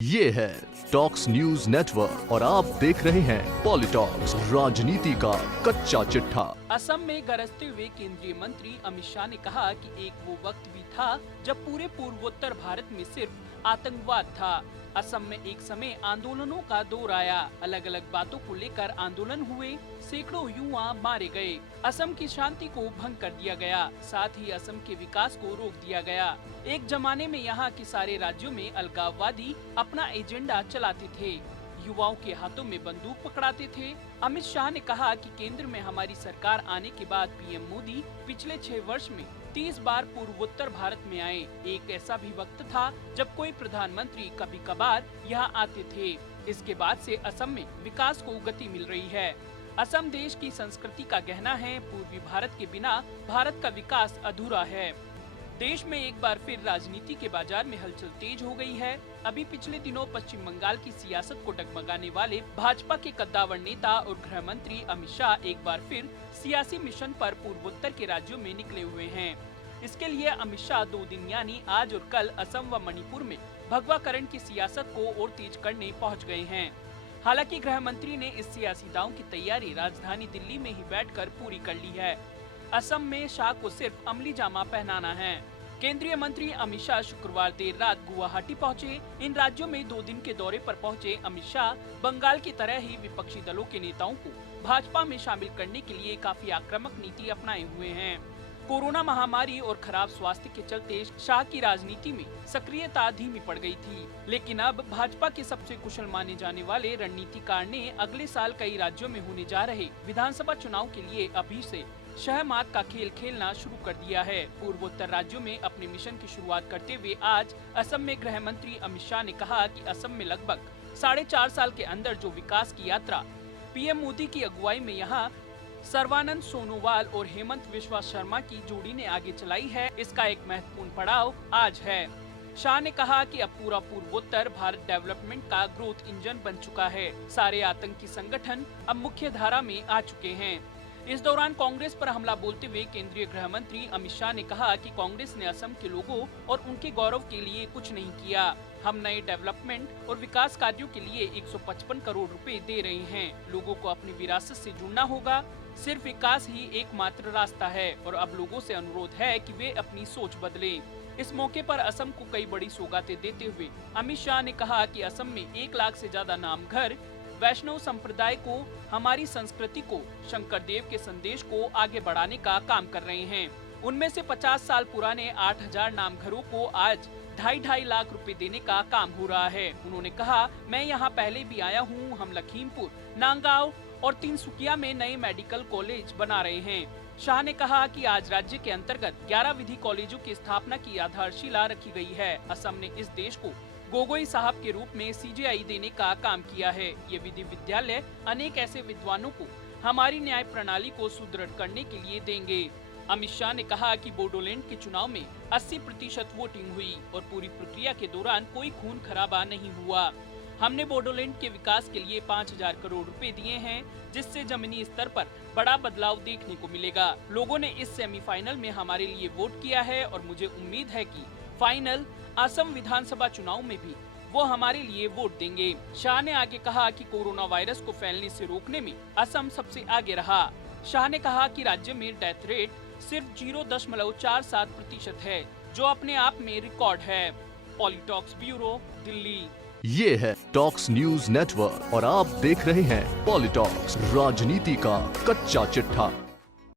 ये है talks news network और आप देख रहे हैं पॉलिटॉक्स, राजनीति का कच्चा चिट्ठा। असम में गरजते हुए केंद्रीय मंत्री अमित शाह ने कहा कि एक वो वक्त भी था जब पूरे पूर्वोत्तर भारत में सिर्फ आतंकवाद था। असम में एक समय आंदोलनों का दौर आया, अलग अलग बातों को लेकर आंदोलन हुए, सैकड़ों युवा मारे गए, असम की शांति को भंग कर दिया गया, साथ ही असम के विकास को रोक दिया गया। एक जमाने में यहाँ के सारे राज्यों में अलगाववादी अपना एजेंडा चलाते थे, युवाओं के हाथों में बंदूक पकड़ाते थे। अमित शाह ने कहा कि केंद्र में हमारी सरकार आने के बाद पीएम मोदी पिछले 6 वर्ष में 30 बार पूर्वोत्तर भारत में आए। एक ऐसा भी वक्त था जब कोई प्रधानमंत्री कभी कभार यहाँ आते थे। इसके बाद से असम में विकास को गति मिल रही है। असम देश की संस्कृति का गहना है। पूर्वी भारत के बिना भारत का विकास अधूरा है। देश में एक बार फिर राजनीति के बाजार में हलचल तेज हो गई है। अभी पिछले दिनों पश्चिम बंगाल की सियासत को डगमगाने वाले भाजपा के कद्दावर नेता और गृह मंत्री अमित शाह एक बार फिर सियासी मिशन पर पूर्वोत्तर के राज्यों में निकले हुए हैं। इसके लिए अमित शाह 2 दिन यानी आज और कल असम व मणिपुर में भगवाकरण की सियासत को और तेज करने पहुँच गए हैं। हालांकि गृह मंत्री ने इस सियासी दांव की तैयारी राजधानी दिल्ली में ही बैठकर पूरी कर ली है। असम में शाह को सिर्फ अमली जामा पहनाना है। केंद्रीय मंत्री अमित शाह शुक्रवार देर रात गुवाहाटी पहुंचे। इन राज्यों में 2 दिन के दौरे पर पहुंचे अमित शाह बंगाल की तरह ही विपक्षी दलों के नेताओं को भाजपा में शामिल करने के लिए काफी आक्रामक नीति अपनाए हुए हैं। कोरोना महामारी और खराब स्वास्थ्य के चलते शाह की राजनीति में सक्रियता धीमी पड़ गई थी, लेकिन अब भाजपा के सबसे कुशल माने जाने वाले रणनीतिकार ने अगले साल कई राज्यों में होने जा रहे विधानसभा चुनाव के लिए अभी से शहमात का खेल खेलना शुरू कर दिया है। पूर्वोत्तर राज्यों में अपने मिशन की शुरुआत करते हुए आज असम में गृह मंत्री अमित शाह ने कहा कि असम में लगभग 4.5 साल के अंदर जो विकास की यात्रा पीएम मोदी की अगुवाई में यहाँ सर्बानंद सोनोवाल और हेमंत बिस्वा शर्मा की जोड़ी ने आगे चलाई है, इसका एक महत्वपूर्ण पड़ाव आज है। शाह ने कहा कि अब पूरा पूर्वोत्तर भारत डेवलपमेंट का ग्रोथ इंजन बन चुका है। सारे आतंकी संगठन अब मुख्य धारा में आ चुके हैं। इस दौरान कांग्रेस पर हमला बोलते हुए केंद्रीय गृह मंत्री अमित शाह ने कहा कि कांग्रेस ने असम के लोगों और उनके गौरव के लिए कुछ नहीं किया। हम नए डेवलपमेंट और विकास कार्यों के लिए 155 करोड़ रुपए दे रहे हैं। लोगों को अपनी विरासत से जुड़ना होगा। सिर्फ विकास ही एकमात्र रास्ता है और अब लोगों से अनुरोध है कि वे अपनी सोच बदलें। इस मौके पर असम को कई बड़ी सौगातें देते हुए अमित शाह ने कहा कि असम में 1 लाख से ज्यादा नाम घर वैष्णव संप्रदाय को, हमारी संस्कृति को, शंकर देव के संदेश को आगे बढ़ाने का काम कर रहे हैं। उनमें से 50 साल पुराने 8000 नाम घरों को आज 2.5 लाख रुपए देने का काम हो रहा है। उन्होंने कहा, मैं यहाँ पहले भी आया हूँ। हम लखीमपुर, नांगांव और तिनसुकिया में नए मेडिकल कॉलेज बना रहे हैं। शाह ने कहा कि आज राज्य के अंतर्गत 11 विधि कॉलेजों की स्थापना की आधारशिला रखी गई है। असम ने इस देश को गोगोई साहब के रूप में सीजेआई देने का काम किया है। ये विधि विद्यालय अनेक ऐसे विद्वानों को हमारी न्याय प्रणाली को सुदृढ़ करने के लिए देंगे। अमित शाह ने कहा कि बोडोलैंड के चुनाव में 80% वोटिंग हुई और पूरी प्रक्रिया के दौरान कोई खून खराबा नहीं हुआ। हमने बोडोलैंड के विकास के लिए 5000 करोड़ रुपए दिए हैं, जिससे जमीनी स्तर पर बड़ा बदलाव देखने को मिलेगा। लोगों ने इस सेमीफाइनल में हमारे लिए वोट किया है और मुझे उम्मीद है कि फाइनल असम विधानसभा चुनाव में भी वो हमारे लिए वोट देंगे। शाह ने आगे कहा कि कोरोना वायरस को फैलने से रोकने में असम सबसे आगे रहा। शाह ने कहा कि राज्य में डेथ रेट सिर्फ 0.47% है, जो अपने आप में रिकॉर्ड है। पॉलिटॉक्स ब्यूरो, दिल्ली। ये है टॉक्स न्यूज नेटवर्क और आप देख रहे हैं पॉलिटॉक्स, राजनीति का कच्चा चिट्ठा।